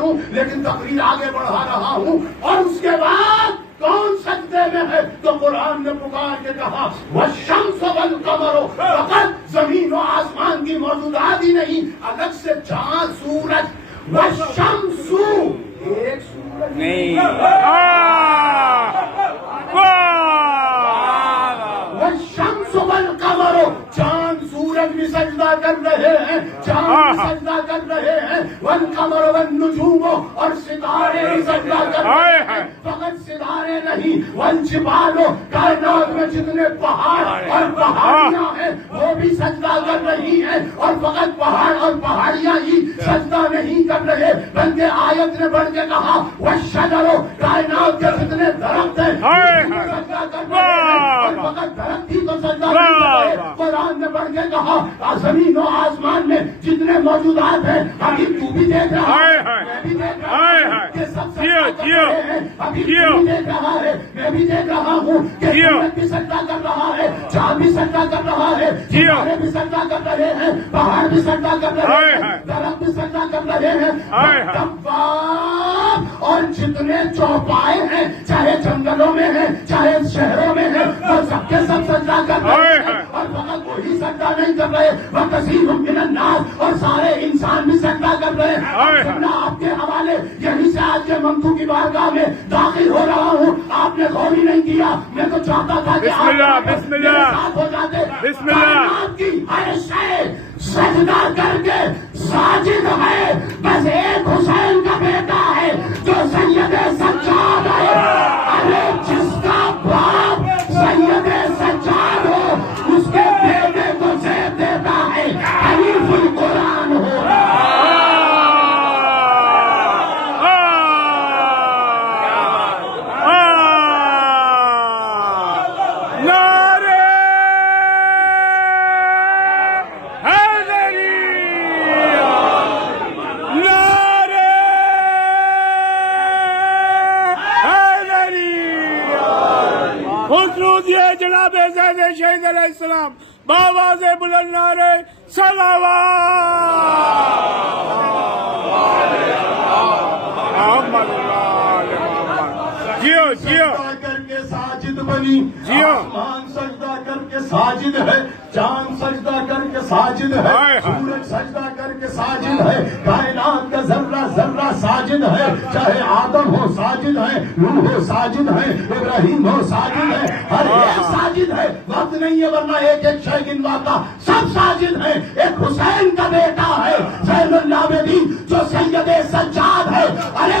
کروں لیکن تقریر آگے بڑھا رہا ہوں. اور اس کے بعد کون سجدے میں ہے؟ تو قرآن نے پکار کے کہا والشمس والقمر، فقط زمین و آسمان کی موجودات ہی نہیں، الگ سے چاند سورج. والشمس ایک سورج نہیں. والشمس والقمر، چاند سورج بھی سجدہ کر رہے ہیں، چاند بھی سجدہ کر رہے ہیں. والقمر والنجوم، اور ستارے بھی سجدہ کر رہے ہیں. فقط ستارے نہیں، والجبال، کائنات میں جتنے پہاڑ اور پہاڑیاں ہیں وہ بھی سجدہ کر رہی ہیں. اور فقط پہاڑ اور پہاڑیاں ہی سجدہ نہیں کر رہے بلکہ آیت نے بڑھ کے کہا والشجر، کائنات کے جتنے درخت ہیں سجدہ کر رہے ہیں. اور فقط درخت ہی تو سجدہ نہیں کر رہے. قرآن نے بڑھ کے کہا زمین و آسمان میں جتنے موجودات ہیں ابھی تو بھی دیکھ رہا ہے، میں بھی دیکھ رہا ہوں کہ سب سجدہ کر رہے ہیں. ابھی تو بھی دیکھ رہا ہے، میں بھی دیکھ رہا ہوں کہ سورج بھی سجدہ کر رہا ہے، چاند بھی سجدہ کر رہا ہے، ستارے بھی سجدہ کر رہے ہیں، پہاڑ بھی سجدہ کر رہے ہیں، درخت بھی سجدہ کر رہے ہیں. اور جتنے چوپائے ہیں چاہے جنگلوں میں ہیں چاہے شہروں میں ہیں وہ سب کے سب سجدہ کر رہے ہیں. اور فقط وہی سجدہ نہیں کر رہے، وَكَثِيرٌ مِّنَ النَّاسِ، اور سارے انسان بھی سجدہ کر رہے ہیں. سننا آپ کے حوالے یہیں سے آج کے منتو کی بارگاہ میں داخل ہو رہا ہوں. آپ نے غور ہی نہیں کیا، میں تو چاہتا تھا کہ آپ میرے ساتھ ہو جاتے. کائنات کی ہر شے سجدہ کر کے ساجد ہے، بس ایک حسین کا بیٹا ہے جو سید سجاد ہے. ارے جس کا باپ سید سجاد ہو اس کے بیٹے کو زید دیتا ہے، حریف القرآن ہو. جناب زید شہید علیہ السلام بآواز بلند نعرے جیو جیو کر کے ساجد بنی، آسمان سجدہ کر کے ساجد ہے، چاند سجدہ کر کے ساجد ہے، سورج سجدہ کر کے ساجد ہے، کائنات کا ذرہ ذرہ ساجد ہے. چاہے آدم ہو ساجد ہے، نوح ہو ساجد ہے، ابراہیم ہو ساجد ہے، ہر ایک ساجد ہے. وقت نہیں ہے ورنہ ایک ایک شے گنواتا. سب ساجد ہے. ایک حسین کا بیٹا ہے زین العابدین جو سید سجاد ہے. ارے